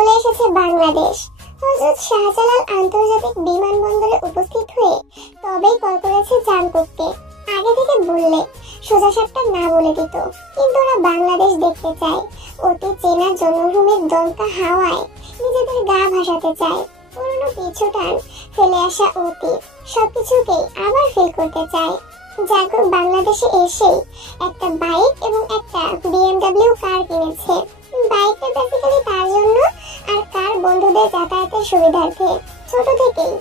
চলে এসেছে বাংলাদেশ। হযরত শাহজালাল আন্তর্জাতিক বিমানবন্দরে উপস্থিত হয়ে তবেই কল করেছে জাংকুককে। আগে থেকে বললে সোজাসাপটা না বলে দিত, কিন্তু ওরা বাংলাদেশ দেখতে চায়। অতি চেনা জন্মভূমির দমকা হাওয়ায় নিজেদের গা ভাসাতে চায়। পুরনো পিছুটান, ফেলে আসা অতীত সবকিছুকেই আবার ফিল করতে চায়। জাংকুক বাংলাদেশে এসেই একটা বাইক এবং একটা BMW কার কিনেছে। বাইকটা বেসিক্যালি তার জন্য, আর কার বন্ধুদের যাতায়াতের সুবিধার্থে। ছোট থেকেই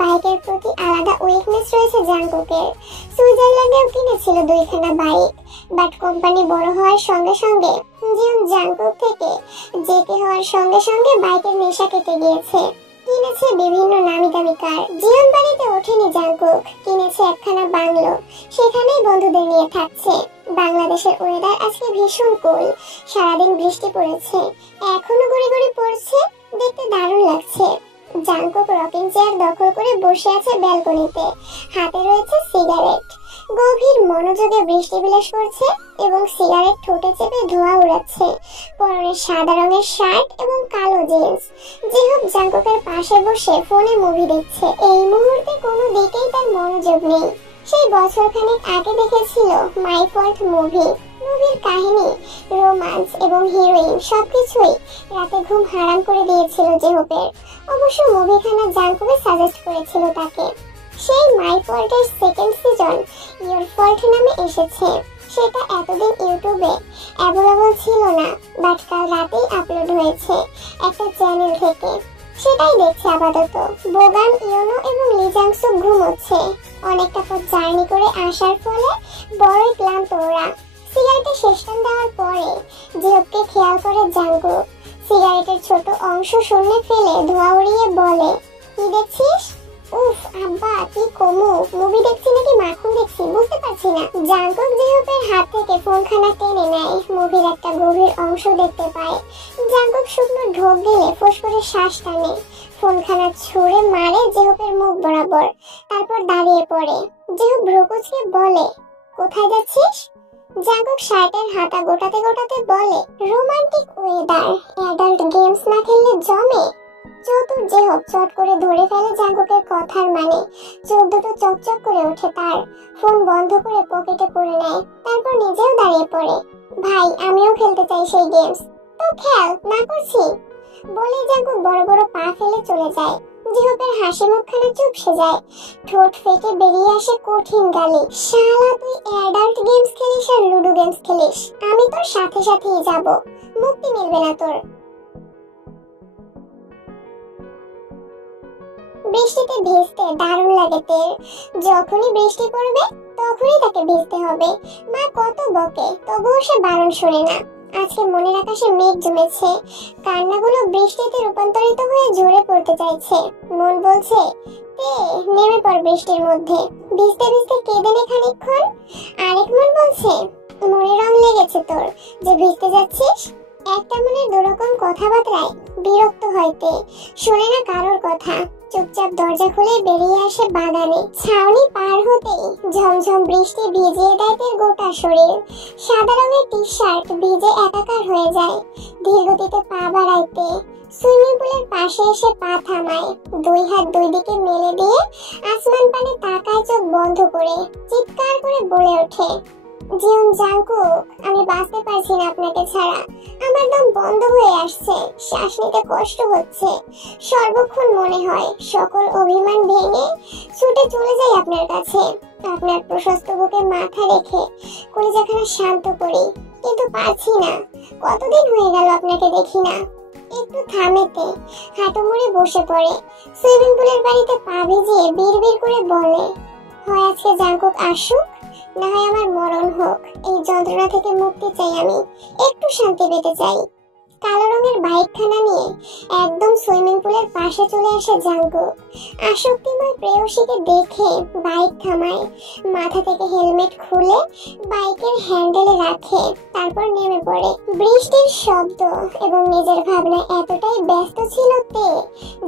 বাইকের প্রতি আলাদা উইকনেস রয়েছে জাংকুকের। সুইজারল্যান্ডেও কিনেছিল 2খানা বাইক, বাট কোম্পানি বড় হওয়ার সঙ্গে সঙ্গে জিয়ন জাংকুক থেকে জেকে হওয়ার সঙ্গে সঙ্গে বাইকের নেশা কেটে গিয়েছে। কিনেছে বিভিন্ন নামি দামি কার। জিয়ন বাড়িতে ওঠেনি জাংকুক, কিনেছে একখানা বাংলো, সেখানেই বন্ধুদের নিয়ে থাকছে। বাংলাদেশের ওয়েদার আজকে ভীষণ কুল, সারাদিন বৃষ্টি পড়েছে, এখনো গড়ি গড়ি পড়ছে, দেখতে দারুণ লাগছে। জাংকুক রকিং চেয়ার দখল করে বসে আছে ব্যালকনিতে, হাতে রয়েছে সিগারেট। গভীর মনোযোগে বৃষ্টি বিলাস করছে এবং সিগারেট ঠোঁটে চেপে ধোঁয়া উড়াচ্ছে। পরনে সাদা রঙের শার্ট এবং কালো জিন্স। জিহব জাংকুকের পাশে বসে ফোনে মুভি দেখছে। এই মুহূর্তে কোনো দিকেই তার মনোযোগ নেই। সেই বছরখানেক আগে দেখেছিল মাই ফল্ট মুভির কাহিনী, রোমান্স এবং হিরোইন সবকিছুই রাতে ঘুম হারাম করে দিয়েছিল জিহবের। অবশ্য মুভিখানা জাংকুকে সাজেস্ট করেছিল তাকে। সেই মাই ফল্টের সেকেন্ড সিজন ইয়োর ফল্ট নামে এসেছে। সেটা এতদিন ইউটিউবে অ্যাভেলেবল ছিল না, বাট কাল রাতেই আপলোড হয়েছে একটা চ্যানেল থেকে। সেটাই দেখছে আপাতত। বোগান, ইয়োনো এবং লিজাংসুক ঘুমোচ্ছে। অনেকটা পথ জার্নি করে আসার ফলে বড়ই ক্লান্ত ওরা। সিগারেটের শেষটান দেওয়ার পরে জিহবকে খেয়াল করে জাংকুক। সিগারেটের ছোট অংশ শূন্যে ফেলে ধোঁয়া উড়িয়ে বলে, কি দেখছিস? উফ আব্বা, কি কমু, মুভি দেখছি নাকি মাখন দেখছি বুঝতে পারছি না। জাংকুক জিহবের হাত থেকে ফোনখানা টেনে নেয়। মুভির একটা গভীর অংশ দেখতে পায়। জাংকুক শুকনো ঢোক গেলে ফোঁস করে শ্বাস টানে। ফোনখানা ছুঁড়ে মারে জিহবের মুখ বরাবর, তারপর দাঁড়িয়ে পড়ে। জিহব ভ্রুকুচকে বলে, কোথায় যাচ্ছিস? জাংকুক শার্টের হাতা গোটাতে গোটাতে বলে, রোমান্টিক ওয়েদার, অ্যাডাল্ট গেমস না খেললে জমে। চতুর জিহব চট করে ধরে ফেলে জাংকুকের কথার মানে। চোখ দুটো চকচক করে ওঠে তার। ফোন বন্ধ করে পকেটে পড়ে নেয়, তারপর নিজেও দাঁড়িয়ে পড়ে। ভাই, আমিও খেলতে চাই সেই গেমস। তো খেল, না করছি বলেই জাংকুক বড় বড় পা ফেলে চলে যায়। জিহবের হাসি মুখখানা চুপসে যায়। ঠোঁট ফেটে বেরিয়ে আসে কঠিন গালি, শালা তুই অ্যাডাল্ট গেমস খেলিস আর লুডো গেমস খেলিস, আমি তোর সাথে সাথেই যাব, মুক্তি মিলবে না তোর। বৃষ্টিতে ভিজতে দারুণ লাগে তের। যখনই বৃষ্টি পড়বে তখনই তাকে ভিজতে হবে। মা কত বকে, তবুও সে বারণ শোনে না। আজকে মনের আকাশে মেঘ জমেছে। কান্নাগুলো বৃষ্টিতে রূপান্তরিত হয়ে ঝরে পড়তে চাইছে। মন বলছে, তে নেমে পড় বৃষ্টির মধ্যে, ভিজতে ভিজতে কেঁদে নে খানিকক্ষণ। আরেক মন বলছে, মনে রং লেগেছে তোর যে ভিজতে যাচ্ছিস। একটা মনের দুরকম কথাবার্তায় বিরক্ত হইতে শোনে না কারোর কথা। চুপচাপ দরজা খুলে বেরিয়ে আসে বাগানে। ছাউনি পার হতেই ঝমঝম বৃষ্টি ভিজিয়ে দেয় তার গোটা শরীর। সাদা রঙের টি শার্ট ভিজে একাকার হয়ে যায়। ধীর গতিতে পা বাড়াইতে সুইমিং পুলের পাশে এসে পা থামায়। দুই হাত দুই দিকে মেলে দিয়ে আসমান পানে তাকায় চোখ বন্ধ করে। চিৎকার করে বলে ওঠে, জিয়ন জাংকুক, আমি বাঁচতে পারছি না আপনাকে ছাড়া। আমার দম বন্ধ হয়ে আসছে, শ্বাস নিতে কষ্ট হচ্ছে। সর্বক্ষণ মনে হয় সকল অভিমান ভেঙে ছুটে চলে যাই আপনার কাছে। আপনার প্রশস্ত বুকে মাথা রেখে কলিজাখানা শান্ত করি, কিন্তু পারছি না। কতদিন হয়ে গেল আপনাকে দেখি না। একটু থামেতে হাঁটু মুড়ে বসে পড়ে। সুইমিং পুলের বাড়িতে পা ভিজিয়ে বিড়বিড় করে বলে, হয় আজকে জাংকুক আসুক, না হয় আমার মরণ হোক। এই যন্ত্রণা থেকে মুক্তি চাই আমি, একটু শান্তি পেতে চাই। কালো রঙের বাইকখানা নিয়ে একদম সুইমিং পুলের পাশে চলে আসে জাংকুক। আসক্তিময় প্রেয়সীকে দেখে বাইক থামায়, মাথা থেকে হেলমেট খুলে বাইকের হ্যান্ডেলে রাখে, তারপর নেমে পড়ে। বৃষ্টির শব্দ এবং নিজের ভাবনায় এতটাই ব্যস্ত ছিল তে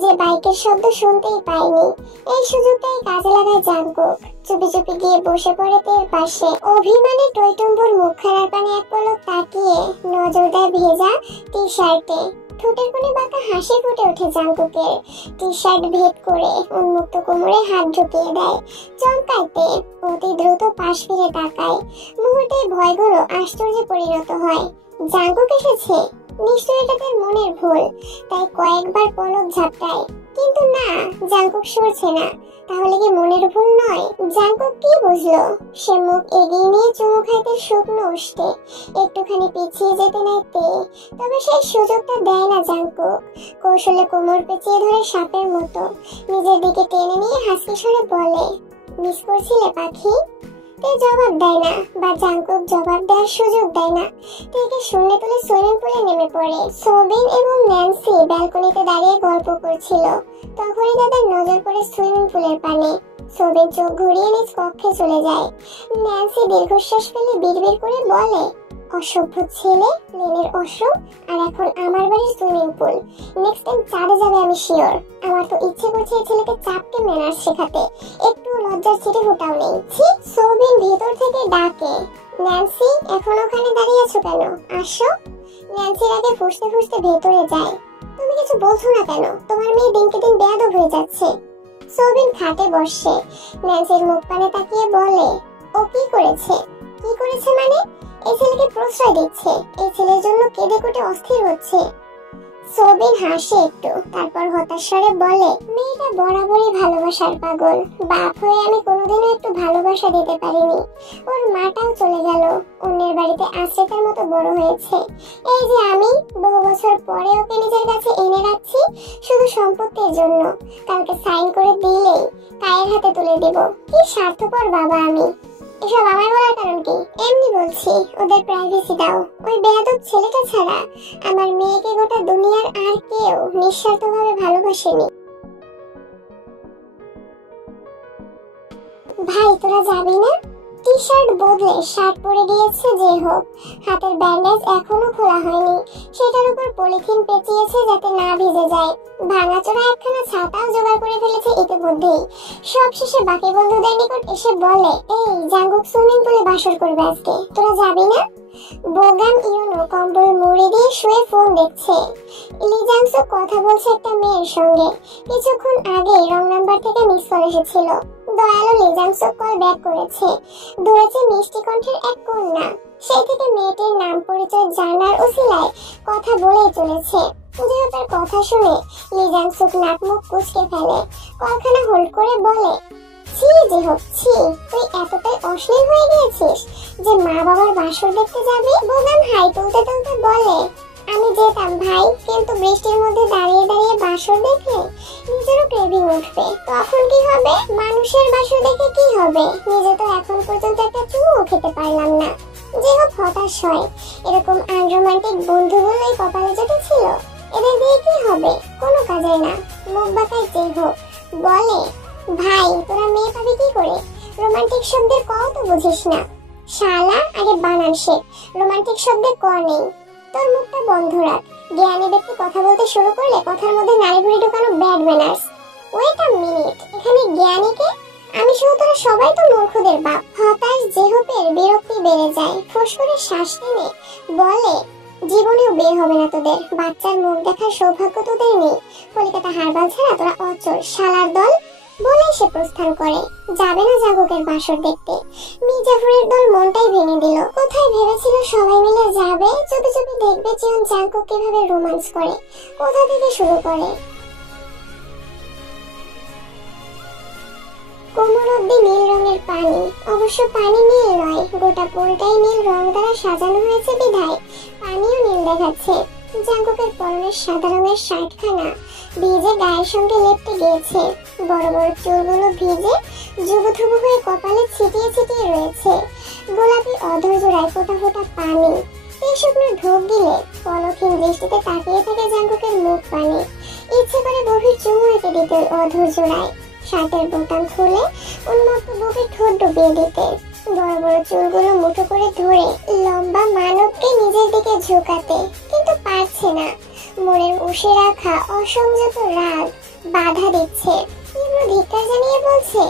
যে বাইকের শব্দ শুনতেই পায়নি। এই সুযোগটাই কাজে লাগায় জাংকুক। চুপি চুপি গিয়ে বসে পড়ে তের পাশে। অভিমানে টইটুম্বুর মুখখানার পানে এক পলক তাকিয়ে নজর দেয় ভেজা টি শার্টে। ঠোঁটের কোণে বাঁকা হাসি ফুটে ওঠে জাঙ্কুকের। টি শার্ট ভেদ করে উন্মুক্ত কোমরে হাত ঢুকিয়ে দেয়। চমকাইতে অতি দ্রুত পাশ ফিরে তাকায়। মুহূর্তে ভয়গুলো আশ্চর্যে পরিণত হয়। জাঙ্কুক এসেছে, নিশ্চয়ই এটা তার মনের ভুল, তাই কয়েকবার পলক ঝাপটায়, কিন্তু না, জাঙ্কুক সরছে না। তাহলে কি মনের ভুল নয়? জাঙ্কুক কি বুঝলো? সে মুখ এগিয়ে নিয়ে চুমু খাইতে শুকনো উষ্ঠে একটুখানি পিছিয়ে যেতে নাইতে, তবে সেই সুযোগটা দেয় না জাঙ্কুক। কৌশলে কোমর পেঁচিয়ে ধরে সাপের মতো নিজের দিকে টেনে নিয়ে হাসি স্বরে বলে, মিস করছিলে পাখি? তে জবাব দেয় না, বা জাঙ্কুক জবাব দেওয়ার সুযোগ দেয় না। তেকে শূন্যে তুলে সুইমিং পুলে নেমে পড়ে। সোবিন এবং ন্যান্সি ব্যালকনিতে দাঁড়িয়ে গল্প করছিল। তখনই তাদের নজর পড়ে সুইমিং পুলের পানে। সোবিন চোখ ঘুরিয়ে নিজ কক্ষে চলে যায়। ন্যান্সি দীর্ঘশ্বাস ফেলে বিড়বিড় করে বলে, অসভ্য ছেলে, প্লেনের অসুখ, আর এখন আমার বাড়ির সুইমিং পুল। নেক্সট টাইম চাঁদে যাবে আমি শিওর। আমার তো ইচ্ছে করছে এই ছেলেকে চাপকে ম্যানার্স শেখাতে, একটু লজ্জার ছিটে ফোটাও নেই। সোবিন ভেতর থেকে ডাকে, ন্যান্সি এখন ওখানে দাঁড়িয়ে আছো কেন? আসো। ন্যান্সির আগে ফুসতে ফুসতে ভেতরে যায়। তুমি কিছু বলছো না কেন? তোমার মেয়ে দিনকে দিন বেয়াদব হয়ে যাচ্ছে। সোবিন খাটে বসে ন্যান্সির মুখ পানে তাকিয়ে বলে, ও কি করেছে? কি করেছে মানে? এই ছেলেকে প্রশ্রয় দিচ্ছে, এই ছেলের জন্য কেঁদে কুটে অস্থির হচ্ছে। সোবিন হাসে একটু, তারপর হতাশ স্বরে বলে, মেয়েটা বরাবরই ভালোবাসার পাগল। বাপ হয়ে আমি কোনোদিনও একটু ভালোবাসা দিতে পারিনি। ওর মাটাও চলে গেল, অন্যের বাড়িতে আশ্রিতার মতো বড় হয়েছে। এই যে আমি বহু বছর পরে ওকে নিজের কাছে এনে রাখছি শুধু সম্পত্তির জন্য। কালকে সাইন করে দিলেই কায়ের হাতে তুলে দেব। কি স্বার্থপর বাবা আমি। এসব আমায় বলার কারণ কি? এমনি বলছি, ওদের প্রাইভেসি দাও। ওই বেয়াদব ছেলেটা ছাড়া আমার মেয়েকে গোটা দুনিয়ার আর কেউ নিঃস্বার্থভাবে ভালোবাসেনি। ভাই তোরা যাবি না? টি শার্ট বদলে শার্ট পরে গিয়েছে যে হোক, হাতের ব্যান্ডেজ এখনো খোলা হয়নি। সেটার উপর পলিথিন পেঁচিয়েছে যাতে না ভিজে যায়। ভাঙাচোরা একখানা ছাতাও জোগাড় করে ফেলেছে ইতিমধ্যেই। সবশেষে বাকি বন্ধুদের নিকট এসে বলে, এই জাঙ্কুক সুইমিং পুলে বাসর করবে আজকে, তোরা যাবি না? বোগান ইউনো কম্বল মুড়ি দিয়ে শুয়ে ফোন দেখছে। লি জাংসুক কথা বলছে একটা মেয়ের সঙ্গে। কিছুক্ষণ আগে রং নাম্বার থেকে মিস কল এসেছিল। দয়ালু লি জাংসুক কল ব্যাক করেছে। ধরেছে মিষ্টি কণ্ঠের এক কন্যা। সেই থেকে মেয়েটির নাম পরিচয় জানার উসিলায় কথা বলেই চলেছে। যেহেতু কথা শুনে লি জাংসুক নাক মুখ কুঁচকে ফেলে। কলখানা হোল্ড করে বলে, ছি যে হোক ছি, তুই এতটাই অশ্লীল হয়ে গিয়েছিস যে মা বাবার বাসর দেখতে যাবি? বোগান হাই তুলতে তুলতে বলে, আমি যেতাম ভাই, কিন্তু বৃষ্টির মধ্যে দাঁড়িয়ে দাঁড়িয়ে বাসর দেখে নিজেরও ক্রেভিং উঠবে। তখন কি হবে? মানুষের বাসর দেখে কি হবে? নিজে তো এখন পর্যন্ত একটা চুমুও খেতে পারলাম না। যে হোক হতাশ হয়। এরকম আনরোমান্টিক বন্ধুগুলোই কপালে জুটেছিল। এদের দিয়ে কি হবে? কোনো কাজে না। মুখ বাঁকায় যে হোক বলে, ভাই তোরা মেয়ে পাবি কি করে? রোমান্টিক শব্দের ক তো বুঝিস না। শালা, আগে বানান শেখ। রোমান্টিক শব্দের ক নেই। তোর মুখটা বন্ধ রাখ। জ্ঞানী ব্যক্তি কথা বলতে শুরু করলে কথার মধ্যে নারী ভুড়ি ঢুকানো bad manners. Wait a minute, এখানে জ্ঞানীকে? আমি শুধু, তোরা সবাই তো মূর্খদের বাপ। হতাশ জেহপের বিরক্তি বেড়ে যায়। ফুস করে শ্বাস টেনে বলে, জীবনেও বিয়ে হবে না তোদের। বাচ্চার মুখ দেখার সৌভাগ্য তোদের নেই। কলিকাতা হারবাল ছাড়া তোরা অচল শালার দল। বলে সে প্রস্থান করে। যাবে না জাঙ্কুকের বাসর দেখতে। মির্জাফরের দল মনটাই ভেঙে দিল। কোথায় ভেবেছিল সবাই মিলে যাবে, চুপি চুপি দেখবে জিয়ন জাঙ্কুক কিভাবে রোমান্স করে, কোথা থেকে শুরু করে। কোমর অব্দি নীল রঙের পানি। অবশ্য পানি নীল নয়, গোটা পুলটাই নীল রং দ্বারা সাজানো হয়েছে বিধায় পানিও নীল দেখাচ্ছে। জাঙ্কুকের পরনের সাদা রঙের শার্টখানা ভিজে গায়ের সঙ্গে লেপটে গিয়েছে। বড় বড় চুলগুলো ভিজে জুবুথুবু হয়ে কপালে ছিটিয়ে ছিটিয়ে রয়েছে। গোলাপি অধর জোড়ায় ফোটা ফোটা পানি। এই শুকনো ঢোক গিলে পলকহীন দৃষ্টিতে তাকিয়ে থাকে জাঙ্কুকের মুখ পানে। ইচ্ছে করে গভীর চুমু এঁকে দিতে অধর জোড়ায়। শার্টের বোতাম খুলে উন্মুক্ত বুকে ঠোঁট ডুবিয়ে দিতে। বড় বড় চুলগুলো মুঠো করে ধরে লম্বা মানবকে নিজের দিকে ঝুঁকাতে, কিন্তু পারছে না। মনের উষে রাখা অসংযত রাগ বাধা দিচ্ছে। তীব্র ধিক্কার জানিয়ে বলছে,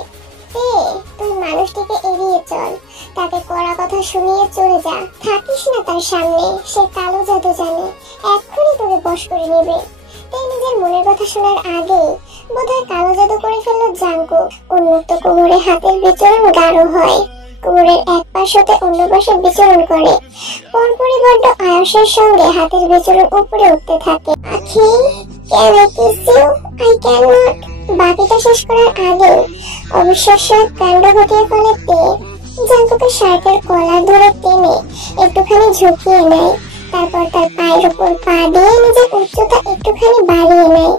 তুই মানুষটিকে এড়িয়ে চল, তাকে কড়া কথা শুনিয়ে চলে যা, থাকিস না তার সামনে, সে কালো জাদু জানে, এক্ষুনি তোকে বশ করে নেবে। নিজের মনের কথা শোনার আগেই বোধহয় কালো জাদু করে ফেললো জাঙ্কুক। উন্মুক্ত কোমরে হাতের বিচরণ গাঢ় হয়, কোমরের এক পাশ হতে অন্য পাশে বিচরণ করে, পরপরই বড্ড আয়াসের সঙ্গে হাতের বিচরণ উপরে উঠতে থাকে। আখি, can I kiss you? I cannot। বাকিটা শেষ করার আগে অবিশ্বাস্য কাণ্ড ঘটিয়ে ফেলে জাঙ্কুকের শার্টের কলার ধরে টেনে একটুখানি ঝুঁকিয়ে নেয়, তারপর তার পায়ের উপর পা দিয়ে নিজের উচ্চতা একটুখানি বাড়িয়ে নেয়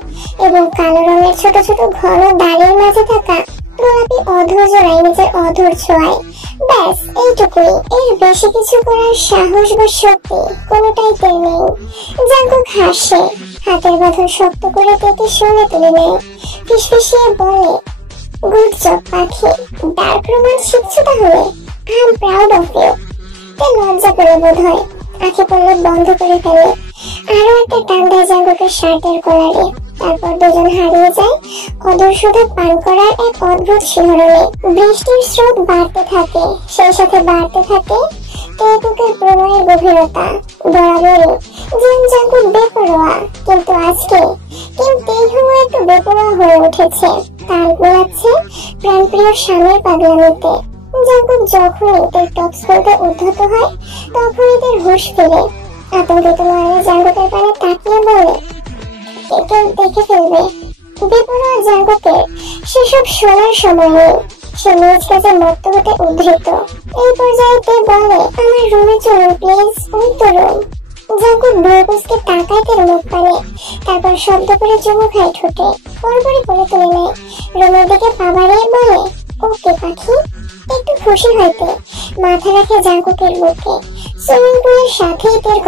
এবং কালো রঙের ছোট ছোট ঘন দাড়ির মাঝে থাকা গোলাপি অধর জোড়ায় নিজের অধর ছোঁয়ায়। ব্যাস এইটুকুই, এর বেশি কিছু করার সাহস বা শক্তি কোনোটাই তেল নেই। জাঙ্কুক হাসে, হাতের বাঁধন শক্ত করে পেটে শুনে তুলে নেয়, ফিসফিসিয়ে বলে, গুড জব পাখি, ডার্ক রোম্যান্স শিখছো তাহলে? I am proud of you. লজ্জা করে বোধ হয় আঁখি পল্লব বন্ধ করে ফেলে, আরো একটা টান দেয় জাঙ্কুকের শার্টের কলারে, তারপর দুজন হারিয়ে যায় অদূর সুধা পান করার এক অদ্ভুত শিহরণে। বৃষ্টির স্রোত বাড়তে থাকে, সেই সাথে বাড়তে থাকে টেকুকের প্রণয়ের গভীরতা। বরাবরই জীবন জাঙ্কুক বেপরোয়া, কিন্তু আজকে টেইহুও একটু বেপরোয়া হয়ে উঠেছে, তাল গোলাচ্ছে প্রাণপ্রিয় স্বামীর পাগলামিতে। জাঙ্কুক যখনই তার টপস খুলতে উদ্ধত হয় তখনই তার হুঁশ ফিরে। আতঙ্কিত নয়নে জাঙ্কুকের পানে তাকিয়ে বলে, কেউ দেখে ফেলবে। বেপরোয়া জাঙ্কুকের সেসব শোনার সময় নেই, সে নিজ কাজে মত্ত হতে উদ্ধৃত। এই পর্যায়ে বলে, আমার রুমে চলুন প্লিজ, ওই তো রুম। জাঙ্কুক ভ্রুকুঁচকে তাকায় তার মুখ পানে, তারপর শব্দ করে চুমু খায় ঠোঁটে, পরপরই বলে তুলে নেয়, রুমের দিকে পা বাড়িয়ে বলে, ওকে পাখি। একটু খুশি হইতে মাথা রাখে জাঙ্কুকের বুকে। সুইমিং পুলের সাথেই তার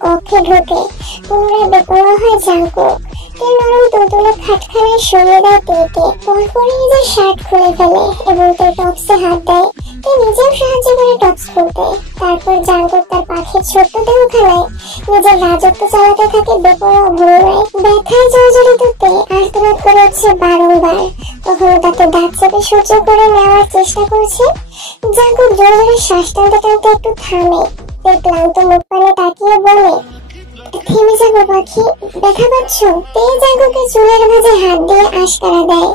কক্ষে ঢোকে পুনরায় বেপরোয়া হয় জাঙ্কুক। তার নরম তুলতুলে খাটখানায় সরিয়ে দেয় তেকে, পরপরই নিজের শার্ট খুলে ফেলে এবং তার টপসে হাত দেয়। নিজেও সাহায্য করে টপস খুলতে, তারপর জাঙ্কুক তার পাখির ছোট্ট দেহখানায় নিজের রাজত্ব চালাতে থাকে বেপরোয়া ভঙ্গিমায়। ব্যথায় জর্জরিত আর্তনাদ করে উঠছে বারংবার, কখনো তাকে দাঁত চেপে সহ্য করে নেওয়ার চেষ্টা করছে। জাঙ্কুক জোরে জোরে শ্বাস টানতে টানতে একটু থামে, তার ক্লান্ত মুখ পানে তাকিয়ে বলে, থেমে যাবো পাখি, ব্যথা পাচ্ছ? জাঙ্কুকের চুলের ভাঁজে হাত দিয়ে আশকারা দেয়।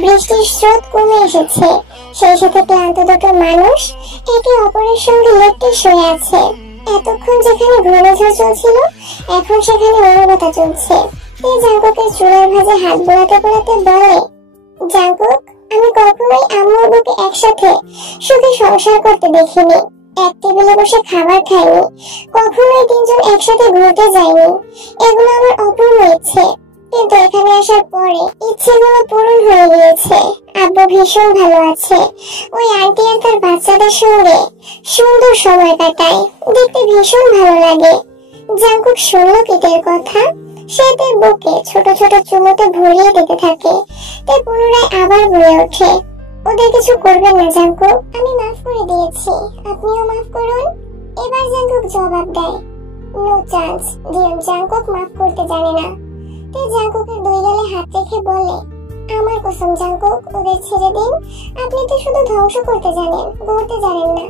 বৃষ্টির স্রোত কমে এসেছে, সেই সাথে ক্লান্ত দুটো মানুষ একে অপরের সঙ্গে লেপ্টে শুয়ে আছে। এতক্ষণ যেখানে ঘূর্ণিঝড় চলছিল এখন সেখানে নীরবতা চলছে। জাঙ্কুকের চুলের ভাঁজে হাত বোলাতে বোলাতে বলে, জাঙ্কুক, আমি কখনোই আম্মুর বুকে একসাথে সুখে সংসার করতে দেখিনি, এক টেবিলে বসে খাবার খাইনি, কখনোই তিনজন একসাথে ঘুরতে যাইনি। এগুলো আমার অপূর্ণ ইচ্ছে, কিন্তু এখানে আসার পরে ইচ্ছেগুলো পূরণ হয়ে গিয়েছে। আব্বু ভীষণ ভালো আছে, ওই আন্টি আর তার বাচ্চাদের সঙ্গে সুন্দর সময় কাটায়, দেখতে ভীষণ ভালো লাগে। জাঙ্কুক শুনলো কিটের কথা, সে তার বুকে ছোট ছোট চুমুতে ভরিয়ে দিতে থাকে। তাই পুনরায় আবার বলে ওঠে, ওদের কিছু করবেন না জাঙ্কুক, আমি মাফ করে দিয়েছি, আপনিও মাফ করুন। এবার জাঙ্কুক জবাব দেয়, নো চান্স, জিয়ন জাঙ্কুক মাফ করতে জানে না। জাঙ্কুকের দুই গালে হাত রেখে বলে, আমার কসম জাঙ্কুক, ওদের ছেড়ে দিন, আপনি তো শুধু ধ্বংস করতে জানেন, গড়তে জানেন না।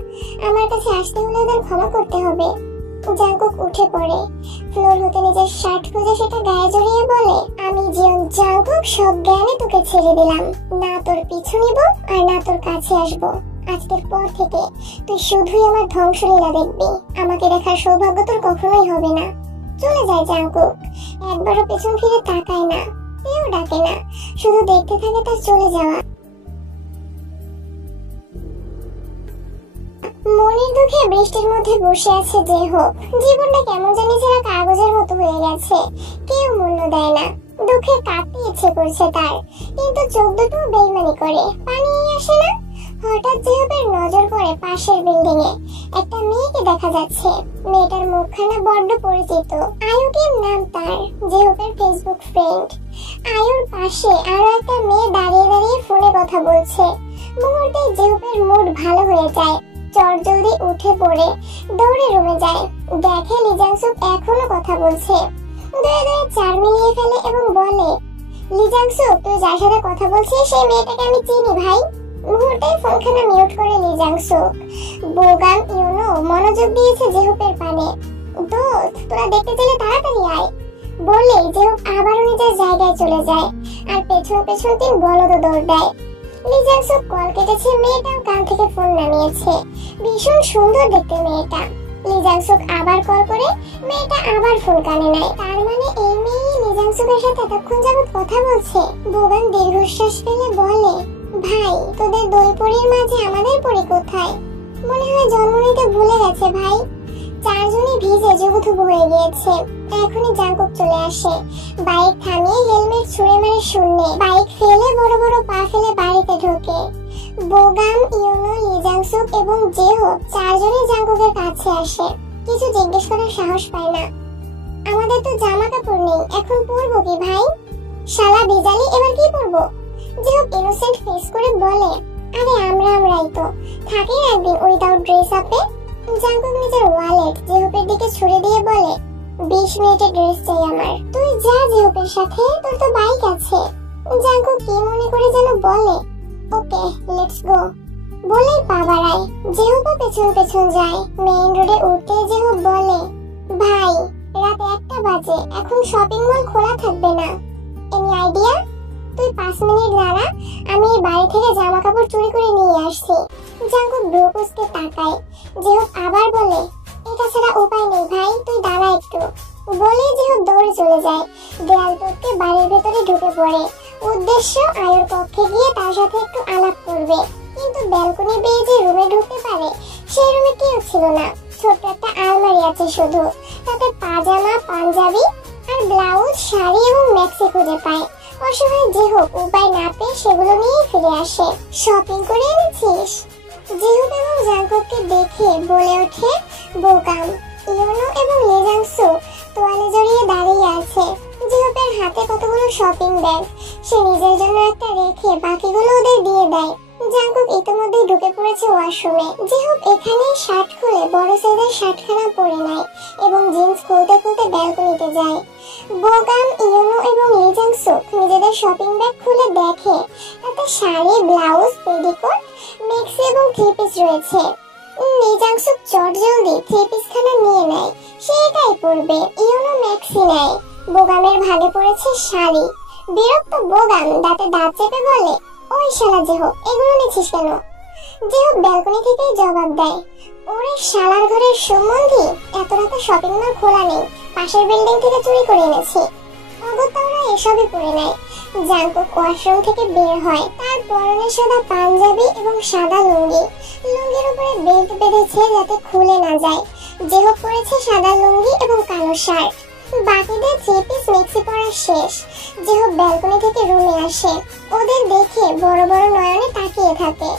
আমার কাছে আসতে হলে ওদের ক্ষমা করতে হবে। জাঙ্কুক উঠে পড়ে, ফ্লোর হতে নিজের শার্ট খুঁজে সেটা গায়ে জড়িয়ে বলে, আমি জিয়ন জাঙ্কুক সব জ্ঞানে তোকে ছেড়ে দিলাম, না তোর পিছু নিব আর না তোর কাছে আসবো। আজকের পর থেকে তুই শুধুই আমার ধ্বংসলীলা দেখবি, আমাকে দেখার সৌভাগ্য তোর কখনোই হবে না। চলে যায় জাঙ্কুক, একবারও পেছন ফিরে তাকায় না, কেউ ডাকে না, শুধু দেখতে থাকে তার চলে যাওয়া। মনের দুঃখে বৃষ্টির মধ্যে বসে আছে যে হোক, জীবনটা কেমন জানি ছেঁড়া কাগজের মতো হয়ে গেছে, কেউ মূল্য দেয় না। দুঃখে কাঁদতে ইচ্ছে করছে তার, কিন্তু চোখ দুটো বেইমানি করে পানি আসে না। হঠাৎ জেহবের নজর পড়ে পাশের বিল্ডিং এ একটা মেয়েকে দেখা যাচ্ছে। মেয়েটার মুখখানা বড্ড পরিচিত, আয়ুকের নাম তার, জেহবের ফেসবুক ফ্রেন্ড। আয়ুর পাশে আরো একটা মেয়ে দাঁড়িয়ে দাঁড়িয়ে ফোনে কথা বলছে। মুহূর্তে জেহবের মুড ভালো হয়ে যায়, চটজলদি উঠে পড়ে দৌড়ে রুমে যায়, দেখে লিজাংসুক এখনো কথা বলছে। দয়ে দয়ে চার মিলিয়ে ফেলে এবং বলে, লিজাংসুক, তুই যার সাথে কথা বলছিস সেই মেয়েটাকে আমি চিনি ভাই। মুহূর্তে ফোনখানা মিউট করে লি জাংসুক। বোগাম ইউনো মনোযোগ দিয়েছে জেহুপের পানে। দোস্ত, তোরা দেখতে চাইলে তাড়াতাড়ি আয় বলে জেহুপ আবারও নিজের জায়গায় চলে যায় আর পেছন পেছন তিন বলদ দৌড় দেয়। লি জাংসুক কল কেটেছে, মেয়েটাও কান থেকে ফোন নামিয়েছে। ভীষণ সুন্দর দেখতে মেয়েটা। লি জাংসুক আবার কল করে, মেয়েটা আবার ফোন কানে নেয়। তার মানে এই মেয়ে লি জাংসুকের সাথে এতক্ষণ যাবত কথা বলছে। বোগান দীর্ঘশ্বাস ফেলে বলে, ভাই তোদের দই পরীর মাঝে আমাদের পরী কোথায়? মনে হয় জন্ম নিতে ভুলে গেছে ভাই। চারজনই ভিজে জুবুথুবু হয়ে গিয়েছে। এখনই জাংকুক চলে আসে, বাইক থামিয়ে হেলমেট ছুঁড়ে মারে শূন্যে। বাইক ফেলে বড় বড় পা ফেলে বাড়িতে ঢোকে। বোগাম, ইউনো, লি জাংসুক এবং জেহোপ চারজনই জাংকুকের কাছে আসে। কিছু জিজ্ঞেস করার সাহস পায় না। আমাদের তো জামা কাপড় নেই, এখন পরবো কি ভাই? শালা ভিজালি, এবার কি পরবো? জেহোপ ইনোসেন্ট ফেস করে বলে, আরে আমরাই তো থাকি একদিন উইদাউট ড্রেস আপে। জাংকুক নিজের ওয়ালেট জেহোপের দিকে ছুড়ে দিয়ে বলে, 20 মিনিটের ড্রেস চাই আমার। তুই যা জেহোপের সাথে, তোর তো বাইক আছে। জাংকুক কি মনে করে যেন বলে, ওকে লেটস গো বলেই পা বাড়ায়। জেহোপও পেছন পেছন যায়। মেইন রোডে উঠতে জেহোপ বলে, ভাই রাত 1টা বাজে, এখন শপিং মল খোলা থাকবে না। Any idea? তুই 5 মিনিট দাঁড়া, আমি এই বাড়ি থেকে জামা কাপড় চুরি করে নিয়ে আসছি। জাংকুক ব্রোকুসকে তাকায়। জেহোপ আবার বলে, এটা ছাড়া উপায় নেই ভাই, তুই দাঁড়া একটু বলে জেহোপ দৌড়ে চলে যায়। দেয়াল টপকে বাড়ির ভেতরে ঢুকে পড়ে। উদ্দেশ্য আয়ুর কক্ষে গিয়ে তার সাথে একটু আলাপ করবে। কিন্তু ব্যালকনি বেয়ে যে রুমে ঢুকতে পারে সেই রুমে কেউ ছিল না। ছোট্ট একটা আলমারি আছে শুধু, তাতে পাজামা, পাঞ্জাবি আর ব্লাউজ, শাড়ি এবং ম্যাক্সি খুঁজে পায়। অসহায় জেহোপ উপায় না পেয়ে সেগুলো নিয়ে ফিরে আসে। শপিং করে এনেছিস? জেহোপ এবং জাংকুককে দেখে বলে ওঠে বোগাম। ইউনো এবং লি জাংসুক তোয়ালে জড়িয়ে দাঁড়িয়ে আছে। জেহোপের হাতে কতগুলো শপিং ব্যাগ, সে নিজের জন্য একটা রেখে বাকিগুলো ওদের দিয়ে দেয়। জাংকুক ইতিমধ্যে ঢুকে পড়েছে ওয়াশরুমে। জেহোপ এখানেই শার্ট খুলে বড় সাইজের শার্টখানা পরে নেয় এবং জিন্স খুলতে খুলতে ব্যালকনিতে যায়। বোগাম, ইউনো এবং লি জাংসুক নিজেদের শপিং ব্যাগ খুলে দেখে তাতে শাড়ি, ব্লাউজ, পেডিকোট, মেক্সি এবং থ্রি পিস রয়েছে। লি জাংসুক চটজলদি থ্রি পিস খানা নিয়ে নেয়, সে এটাই পরবে। ইউনো মেক্সি নেয়। বোগামের ভাগে পড়েছে শাড়ি। বিরক্ত বোগাম দাঁতে দাঁত চেপে বলে, ওই শালা জেহোপ, এগুলো নিচ্ছিস কেন? জেহোপ ব্যালকনি থেকেই জবাব দেয়, ওরে শালার ঘরের সম্বন্ধী, এত রাতে শপিং মল খোলা নেই, পাশের বিল্ডিং থেকে চুরি করে এনেছি। অগত্যা এসবই পরে নেয়। জাংকুক ওয়াশরুম থেকে বের হয়। তার পরনে সাদা পাঞ্জাবি এবং সাদা লুঙ্গি। লুঙ্গির উপরে বেল্ট বেঁধেছে যাতে খুলে না যায়। জেহোপ পরেছে সাদা লুঙ্গি এবং কালো শার্ট। বাকিদের থ্রি পিস মেক্সি পরা শেষ। জেহোপ ব্যালকনি থেকে রুমে আসে। ওদের দেখে বড় বড় নয়নে তাকিয়ে থাকে।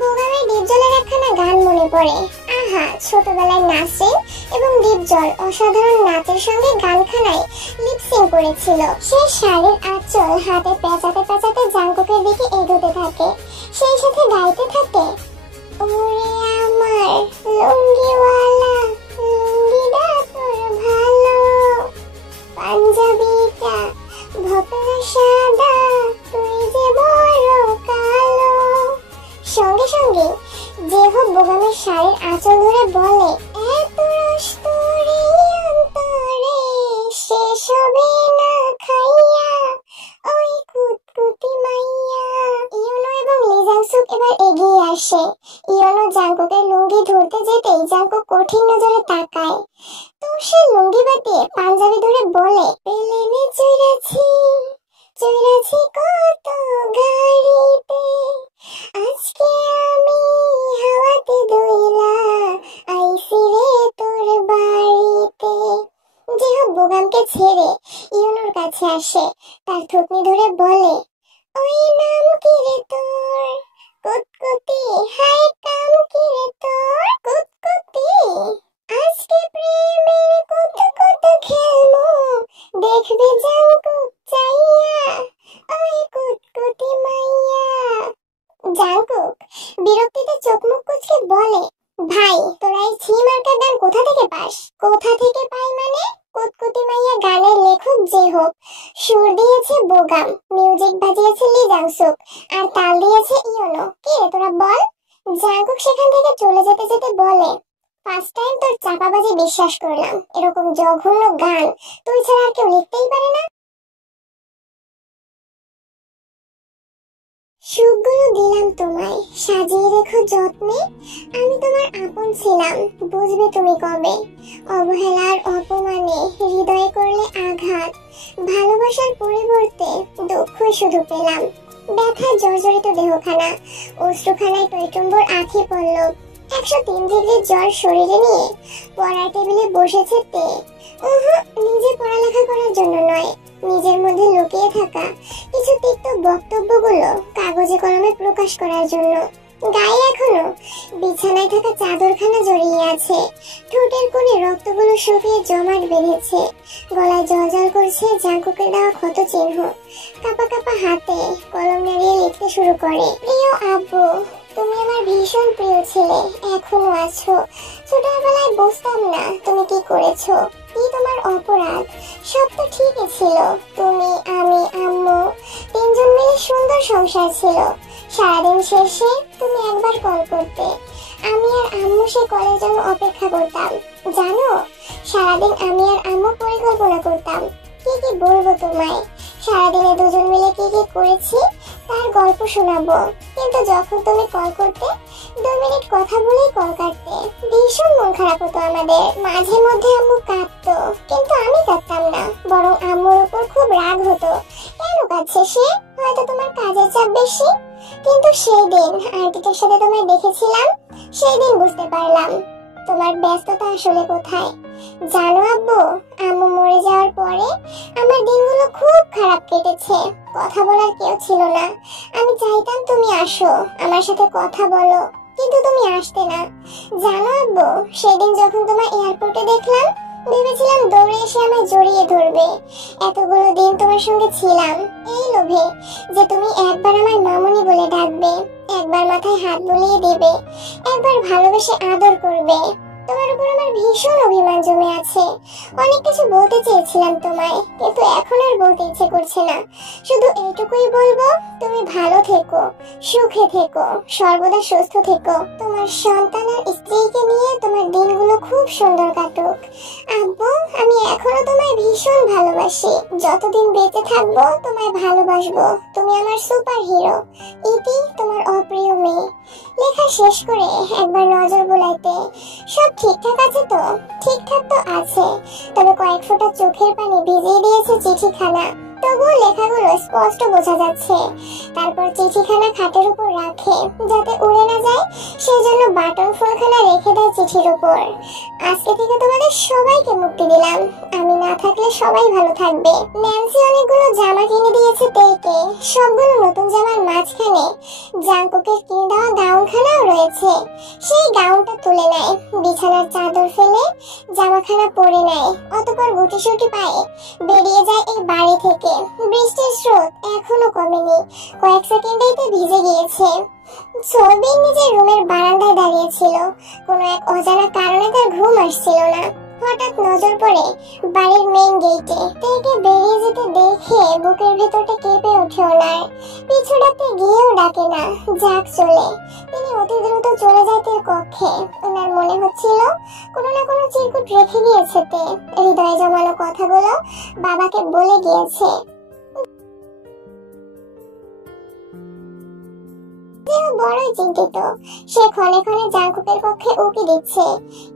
বোগামের ডিপজলের একখানা গান মনে পড়ে। আহা, ছোটবেলায় নাসরিন এবং ডিপজল অসাধারণ নাচের সঙ্গে গানখানায় লিপসিং করেছিল। সে শাড়ির আঁচল হাতে পেঁচাতে পেঁচাতে জাংকুকের দিকে এগোতে থাকে, সেই সাথে গাইতে থাকে, ওরে আমার লুঙ্গিওয়ালা, লুঙ্গিটা তোর ভালো, পাঞ্জাবিটা ভপলা সাদা, তুই যে বড় কালো। সঙ্গে সঙ্গে জেহোপ বোগামের শাড়ির আঁচল ধরে বলে, এত রস তোরে অন্তরে শেষ হবে না খাইয়া, ওই কুতকুতি মাইয়া। ইউনো এবং লি জাংসুক এবার এগিয়ে আসে। ইউনো জাংকুকের লুঙ্গি ধরতে যেতেই জাংকুক কঠিন নজরে তাকায়। তো সে লুঙ্গি বাটিয়ে পাঞ্জাবি ধরে বলে, প্লেনে চড়েছি চড়েছি কত গাড়িতে, আজকে আমি হাওয়াতে দইলা আইছি রে তোর বাড়িতে। জেহোপ বোগামকে ছেড়ে ইউনোর কাছে আসে। তার থুতনি ধরে বলে, ওই নাম কি রে তোর? কুতকুতি। হায় কাম কি রে তোর? কুতকুতি। আজকে প্রেমের কত কত খেলমু, দেখবি জাংকুক চাইয়া, ওই কুতকুতি মাইয়া। জাংকুক বিরক্তিতে চোখ মুখ কুঁচকে বলে, ভাই তোরা এই ছি মার্কার গান কোথা থেকে পাস? কোথা থেকে পাই মানে? কুতকুতি মাইয়া গানের লেখক জেহোপ, সুর দিয়েছে বোগাম, মিউজিক বাজিয়েছে লি জাংসুক, আর তাল দিয়েছে ইয়োনো। কে রে তোরা বল? জাংকুক সেখান থেকে চলে যেতে যেতে বলে, ফার্স্ট টাইম তোর চাপাবাজি বিশ্বাস করলাম। এরকম জঘন্য গান তুই ছাড়া আর কেউ লিখতেই পারে না। সুখগুলো দিলাম তোমায়, সাজিয়ে রেখো যত্নে। আমি তোমার আপন ছিলাম, বুঝবে তুমি কবে। অবহেলার অপমানে হৃদয়ে করলে আঘাত, ভালোবাসার পরিবর্তে দুঃখই শুধু পেলাম। ব্যথায় জর্জরিত দেহখানা, অশ্রুখানায় টইটুম্বর আঁখি পল্লব। 103 ডিগ্রি জ্বর শরীরে নিয়ে পড়ার টেবিলে বসেছে তে। নিজে পড়ালেখা করার জন্য নয়, নিজের মধ্যে লুকিয়ে থাকা কিছু তিক্ত বক্তব্যগুলো কাগজে কলমে প্রকাশ করার জন্য। গায়ে এখনো বিছানায় থাকা চাদরখানা জড়িয়ে আছে, ঠোঁটের কোণে রক্তগুলো শুকিয়ে জমাট বেঁধেছে, গলায় জল করছে জাংকুকের দেওয়া ক্ষত চিহ্ন। কাপা কাপা হাতে কলম নাড়িয়ে লিখতে শুরু করে, প্রিয় আব্বু, তুমি আমার ভীষণ প্রিয় ছেলে, এখনো আছো। ছোটবেলায় বুঝতাম না তুমি কি করেছো, কি তোমার অপরাধ। সব তো ঠিকই ছিল, তুমি, আমি, আম্মু তিনজন মিলে সুন্দর সংসার ছিল। সারাদিন শেষে তুমি একবার কল করতে, আমি আর আম্মু সে কলের জন্য অপেক্ষা করতাম। জানো, সারাদিন আমি আর আম্মু পরিকল্পনা করতাম কি কি বলবো তোমায়, সারাদিনে দুজন মিলে কি কি করেছি তার গল্প শোনাবো। কিন্তু যখন তুমি কল করতে, 2 মিনিট কথা বলেই কল কাটতে। ভীষণ মন খারাপ হতো আমাদের। মাঝে মধ্যে আম্মু কাঁদতো, কিন্তু আমি কাঁদতাম না, বরং আম্মুর উপর খুব রাগ হতো। কেন কাঁদছে সে? হয়তো তোমার কাজের চাপ বেশি। কিন্তু সেই দিন আন্টিটার সাথে তোমায় দেখেছিলাম, সেই দিন বুঝতে পারলাম তোমার ব্যস্ততা আসলে কোথায়। জানো আব্বু, আম্মু মরে যাওয়ার পরে আমার দিনগুলো খুব খারাপ কেটেছে। কথা বলার কেউ ছিল না। আমি চাইতাম তুমি আসো, আমার সাথে কথা বলো, কিন্তু তুমি আসতে না। জানো আব্বু, সেদিন যখন তোমার এয়ারপোর্টে দেখলাম, ভেবেছিলাম দৌড়ে এসে আমায় জড়িয়ে ধরবে। এতগুলো দিন তোমার সঙ্গে ছিলাম এই লোভে যে তুমি একবার আমায় মামুনি বলে ডাকবে, একবার মাথায় হাত বুলিয়ে দেবে, একবার ভালোবেসে আদর করবে। তোমার উপর আমার ভীষণ অভিমান জমে আছে। অনেক কিছু বলতে চেয়েছিলাম তোমায়, কিন্তু এখন আর বলতে ইচ্ছে করছে না। শুধু এইটুকুই বলবো, তুমি ভালো থেকো, সুখে থেকো, সর্বদা সুস্থ থেকো। তোমার সন্তান আর স্ত্রীকে নিয়ে তোমার দিনগুলো খুব সুন্দর কাটুক। আব্বু, আমি এখনো তোমায় ভীষণ ভালোবাসি। যতদিন বেঁচে থাকবো তোমায় ভালোবাসবো। তুমি আমার সুপার হিরো। ইতি, তোমার অপ্রিয় মেয়ে। লেখা শেষ করে একবার নজর বুলাইতে, সব ঠিকঠাক আছে তো? ঠিকঠাক তো আছে, তবে কয়েক ফোঁটা চোখের পানি ভিজিয়ে দিয়েছে চিঠিখানা। তবুও লেখাগুলো স্পষ্ট বোঝা যাচ্ছে। তারপর চিঠিখানা খাটের উপর রাখে, যাতে উড়ে না যায়, সেই জন্য বাটন ফুলখানা রেখে দেয় চিঠির উপর। আজকে থেকে তোমাদের সবাইকে মুক্তি দিলাম। আমি না থাকলে সবাই ভালো থাকবে। ন্যান্সি অনেকগুলো জামা কিনে দিয়েছে তেইকে। সবগুলো নতুন জামার মাঝখানে জাংকুকের কিনে দেওয়া গাউনখানাও রয়েছে। সেই গাউনটা তুলে নেয়, বিছানার চাদর ফেলে জামাখানা পরে নেয়, অতঃপর গুটিসুটি পায়ে বেরিয়ে যায় এই বাড়ি থেকে। বৃষ্টির স্রোত এখনো কমেনি, কয়েক সেকেন্ডেই তো ভিজে গিয়েছে। সৌবিন নিজের রুমের বারান্দায় দাঁড়িয়েছিল। কোনো এক অজানা কারণে তার ঘুম আসছিল না। হঠাৎ নজর পড়ে বাড়ির মেইন গেটে। তেকে বেরিয়ে যেতে দেখে বুকের ভেতরটা কেঁপে ওঠে ওনার। পিছু ডাকতে গিয়েও ডাকে না, যাক চলে। তিনি অতি দ্রুত চলে যায় তের কক্ষে। ওনার মনে হচ্ছিল কোনো না কোনো চিরকুট রেখে গিয়েছে তে। হৃদয়ে জমানো কথাগুলো বাবাকে বলে গিয়েছে। বড়ই চিন্তিত। সে ক্ষণে ক্ষণে জাংকুকের কক্ষে উকি দিচ্ছে।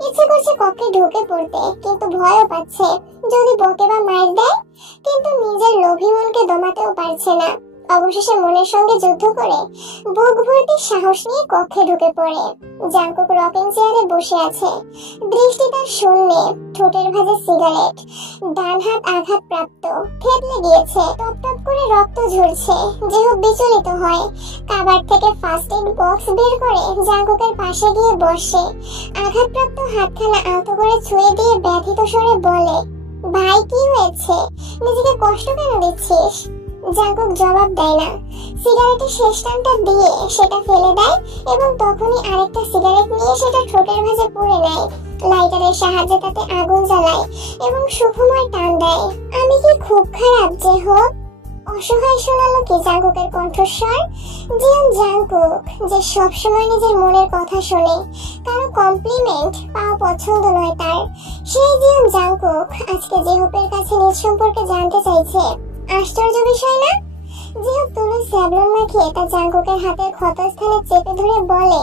ইচ্ছে করছে কক্ষে ঢুকে পড়তে, কিন্তু ভয়ও পাচ্ছে যদি বকে বা মার দেয়। কিন্তু নিজের লোভী মনকে দমাতেও পারছে না। অবশেষে মনের সঙ্গে যুদ্ধ করে বুক ভর্তি সাহস নিয়ে কক্ষে ঢুকে পড়ে। জাংকুক রকিং চেয়ারে বসে আছে। দৃষ্টি তার শূন্যে, ঠোঁটের ভাঁজে সিগারেট। ডান হাত আঘাতপ্রাপ্ত, থেতলে গিয়েছে, টপ টপ করে রক্ত ঝরছে। যেহ বিচলিত হয়, কাবার থেকে ফার্স্ট এড বক্স বের করে জাংকুকের পাশে গিয়ে বসে। আঘাতপ্রাপ্ত হাতখানা আলতো করে ছুঁয়ে দিয়ে ব্যথিত স্বরে বলে, ভাই কি হয়েছে? নিজেকে কষ্ট কেন দিচ্ছিস? জাংকুক জবাব দেয় না। সিগারেটের শেষ টানটা দিয়ে সেটা ফেলে দেয় এবং তখনই আরেকটা সিগারেট নিয়ে সেটা ঠোঁটের ভাঁজে পুড়ে নেয়। লাইটারের সাহায্যে তাতে আগুন জ্বালায় এবং সুখময় টান দেয়। আমি কি খুব খারাপ যে হোক? অসহায় শোনালো কি জাঙ্কুকের কণ্ঠস্বর। জিয়ন জাঙ্কুক যে সবসময় নিজের মনের কথা শোনে, কারো কমপ্লিমেন্ট পাওয়া পছন্দ নয় তার, সেই জিয়ন জাঙ্কুক আজকে জেহপের কাছে নিজ সম্পর্কে জানতে চাইছে। আশ্চর্য বিষয় না? জিহপ তুলো স্যাভলন মাখিয়ে তার জাঙ্কুকের হাতের ক্ষতস্থানে চেপে ধরে বলে,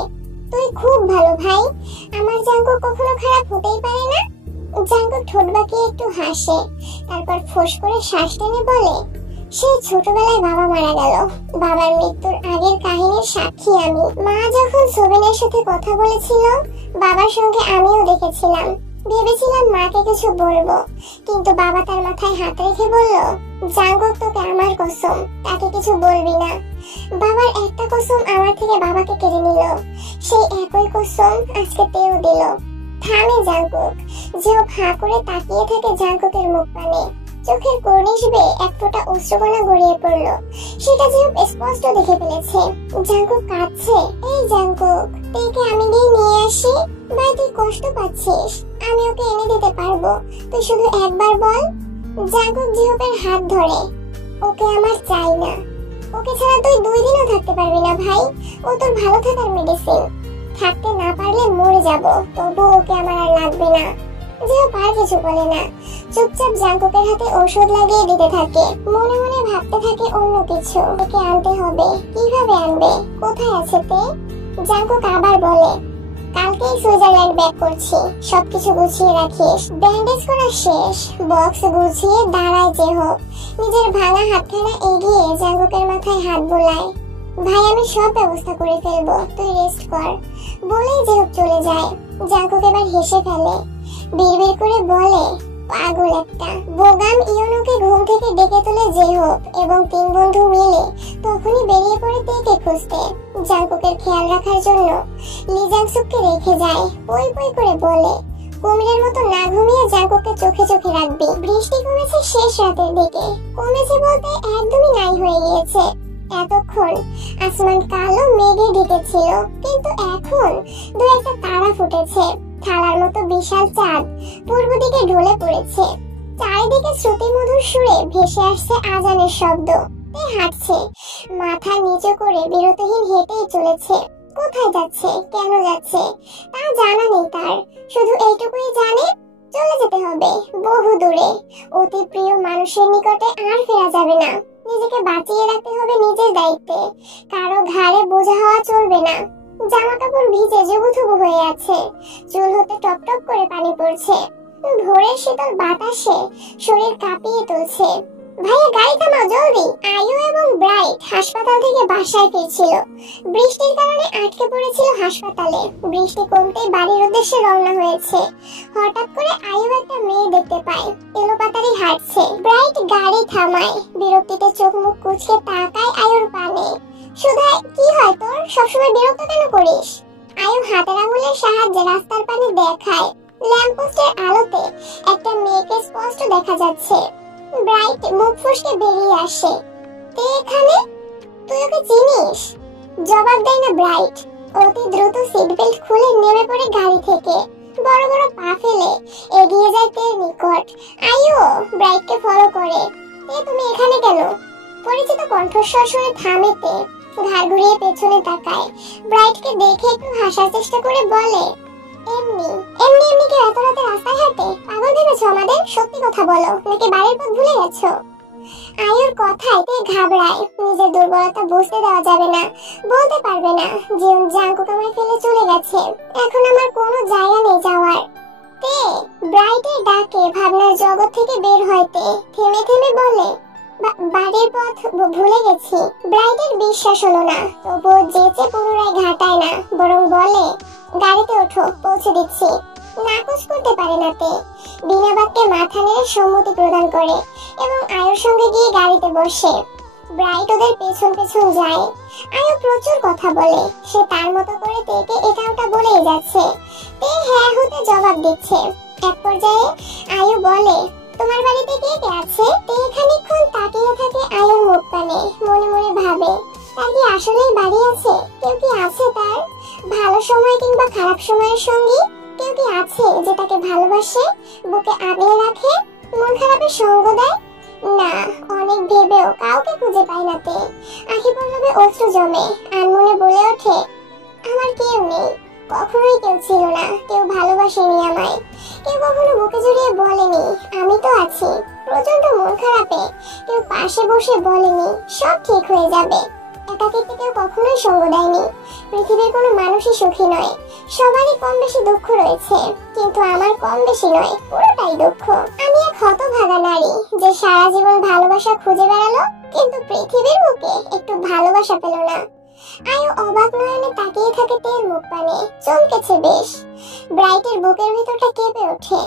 তুই খুব ভালো ভাই, আমার জাঙ্কুক কখনো খারাপ হতেই পারে না। জাঙ্কুক ঠোঁট বাঁকিয়ে একটু হাসে, তারপর ফোঁস করে শ্বাস টেনে বলে, সেই ছোটবেলায় বাবা মারা গেল, বাবার মৃত্যুর আগের কাহিনীর সাক্ষী আমি। মা যখন সোবিনের সাথে কথা বলেছিল, বাবার সঙ্গে আমিও দেখেছিলাম। ভেবেছিলাম মাকে কিছু বলবো, কিন্তু বাবা তার মাথায় হাত রেখে বলল, জাঙ্কুক তোকে আমার কসম, তাকে কিছু বলবি না। বাবার একটা কসম আমার থেকে বাবাকে কেড়ে নিল, সেই একই কসম আজকে তেও দিল। থামে জাঙ্কুক। জিহপ হাঁ করে তাকিয়ে থাকে জাঙ্কুকের মুখ পানে। চোখের কর্নিশ বেয়ে এক ফোঁটা অশ্রুকণা গড়িয়ে পড়ল। সেটা জিহপ স্পষ্ট দেখে ফেলেছে। জাঙ্কুক কাঁদছে। এই জাঙ্কুক, তেকে আমি গিয়ে নিয়ে আসি? ভাই তুই কষ্ট পাচ্ছিস, আমি ওকে এনে দিতে পারবো, তুই শুধু একবার বল। জাঙ্কুক জিহপের হাত ধরে, ওকে আমার চাই না, ওকে ছাড়া তুই 2 দিনও থাকতে পারবি না ভাই, ও তোর ভালো থাকার মেডিসিন, থাকতে না পারলে মরে যাব, তবু ওকে আমার আর লাগবে না। জিহপ আর কিছু বলে না, চুপচাপ জাঙ্কুকের হাতে ঔষধ লাগিয়ে দিতে থাকে। মনে মনে ভাবতে থাকে অন্য কিছু, ওকে আনতে হবে। কিভাবে আনবে? কোথায় আছে তে? জাঙ্কুক আবার বলে, কালকেই সুইজারল্যান্ড ব্যাক করছি, সবকিছু গুছিয়ে রাখিস। ব্যান্ডেজ করা শেষ, বক্স গুছিয়ে দাঁড়ায় জেহপ। নিজের ভাঙা হাতখানা এগিয়ে জাঙ্কুকের মাথায় হাত বোলায়। ভাই আমি সব ব্যবস্থা করে ফেলবো, তুই রেস্ট কর। বলেই জেহপ চলে যায়। জাঙ্কুক এবার হেসে ফেলে, বিড়বিড় করে বলে, পাগল একটা। বোগাম ইয়োনোকে ঘুম থেকে ডেকে তোলে জেহপ এবং 3 বন্ধু মিলে তখনই বেরিয়ে পড়ে তেকে খুঁজতে। জাঙ্কুকের খেয়াল রাখার জন্য লি জাংসুককে রেখে যায়। পই পই করে বলে, কুমিরের মতো না ঘুমিয়ে জাঙ্কুককে চোখে চোখে রাখবি। বৃষ্টি কমেছে শেষ রাতের দিকে, কমেছে বলতে একদমই নাই হয়ে গিয়েছে। এতক্ষণ আসমান কালো মেঘে ঢেকেছিল, কিন্তু এখন 2-1 তারা ফুটেছে। থালার মতো বিশাল চাঁদ পূর্ব দিকে ঢলে পড়েছে। চারিদিকে শ্রুতিমধুর সুরে ভেসে আসছে আজানের শব্দ। তে হাঁটছে, মাথা নিচু করে বিরতিহীন হেঁটেই চলেছে। কোথায় যাচ্ছে, কেন যাচ্ছে তা জানা নেই তার, শুধু এইটুকুই জানে চলে যেতে হবে বহু দূরে, অতি প্রিয় মানুষের নিকটে আর ফেরা যাবে না। নিজেকে বাঁচিয়ে রাখতে হবে নিজের দায়িত্বে, কারো ঘাড়ে বোঝা হওয়া চলবে না। জামা কাপড় ভিজে জুবুথুবু হয়ে আছে, চুল হতে টপ টপ করে পানি পড়ছে। ভোরের শীতল বাতাসে শরীর কাঁপিয়ে তুলছে। ভাইয়া গাড়ি থামাও জলদি। আয়ু এবং ব্রাইট হাসপাতাল থেকে বাসায় ফিরছিল। বৃষ্টির কারণে আটকে পড়েছিল হাসপাতালে। বৃষ্টি কমতেই বাড়ির উদ্দেশ্যে রওনা হয়েছে। হঠাৎ করে আয়ু একটা মেয়ে দেখতে পায়, এলোপাতাড়ি হাঁটছে। ব্রাইট গাড়ি থামায়, বিরক্তিতে চোখ মুখ কুঁচকে তাকায় আয়ুর পানে। সুধায়, কি হয় তোর, সবসময় বিরক্ত কেন করিস? আয়ু হাতের আঙুলের সাহায্যে রাস্তার পানে দেখায়। ল্যাম্পপোস্টের আলোতে একটা মেয়েকে স্পষ্ট দেখা যাচ্ছে। ব্রাইট মুখ ফসকে বেরিয়ে আসে, তে এখানে? তুই ওকে চিনিস? জবাব দেয় না ব্রাইট। অতি দ্রুত সিট বেল্ট খুলে নেমে পড়ে গাড়ি থেকে। বড় বড় পা ফেলে এগিয়ে যায় তের নিকট। আয়ু ব্রাইটকে ফলো করে। তে তুমি এখানে কেন? পরিচিত কণ্ঠস্বর শুনে থামে তে, ঘাড় ঘুরিয়ে পেছনে তাকায়। ব্রাইটকে দেখে একটু হাসার চেষ্টা করে বলে, এমনি এমনি এমনি কি এত রাতে রাস্তায় হাঁটে? পাগল ভেবেছো আমাদের? সত্যি কথা বলো, নাকি বাড়ির পথ ভুলে গেছো? আয়ুর কথায় তে ঘাবড়ায়। নিজের দুর্বলতা বুঝতে দেওয়া যাবে না, বলতে পারবে না জীবন জাঙ্কুক আমায় ফেলে চলে গেছে, এখন আমার কোনো জায়গা নেই যাওয়ার। তে ব্রাইটের ডাকে ভাবনার জগৎ থেকে বের হয় তে, থেমে থেমে বলে, বাড়ির পথ ভুলে গেছি। ব্রাইটের বিশ্বাস হলো না, তবুও যেচে পুনরায় ঘাটায় না, বরং বলে, গাড়িতে ওঠো, পৌঁছে দিচ্ছি। নাকচ করতে পারে না তে, বিনা বাক্যে মাথা নেড়ে সম্মতি প্রদান করে এবং আয়ুর সঙ্গে গিয়ে গাড়িতে বসে। ব্রাইট ওদের পেছন পেছন যায়। আয়ু প্রচুর কথা বলে, সে তার মতো করে তেকে এটা ওটা বলেই যাচ্ছে। তে হ্যাঁ হতে জবাব দিচ্ছে। এক পর্যায়ে আয়ু বলে, তোমার বাড়িতে কে কে আছে? তে খানিকক্ষণ তাকিয়ে থাকে আয়ুর মুখ পানে, মনে মনে ভাবে, তার কি আসলেই বাড়ি আছে? কেউ কি আছে তার ভালো সময় কিংবা খারাপ সময়ের সঙ্গী? কেউ কি আছে যে তাকে ভালোবাসে, বুকে আগলে রাখে, মন খারাপের সঙ্গ দেয়? না, অনেক ভেবেও কাউকে খুঁজে পাই না তে। আখি পল্লবে অশ্রু জমে, আনমনে বলে ওঠে, আমার কেউ নেই, কখনোই কেউ ছিল না, কেউ ভালোবাসেনি আমায়, কেউ কখনো বুকে জড়িয়ে বলেনি আমি তো আছি। প্রচন্ড মন খারাপে কেউ পাশে বসে বলেনি সব ঠিক হয়ে যাবে। একাকিত্বে কেউ কখনোই সঙ্গ দেয়নি। পৃথিবীর কোনো মানুষই সুখী নয়, সবারই কম বেশি দুঃখ রয়েছে, কিন্তু আমার কম বেশি নয়, পুরোটাই দুঃখ। আমি এক হতভাগা নারী যে সারা জীবন ভালোবাসা খুঁজে বেড়ালো, কিন্তু পৃথিবীর বুকে একটু ভালোবাসা পেল না। আয়ু অবাক নয়নে তাকিয়ে থাকে তের মুখ পানে, চমকেছে বেশ। ব্রাইটের বুকের ভিতরটা কেঁপে ওঠে।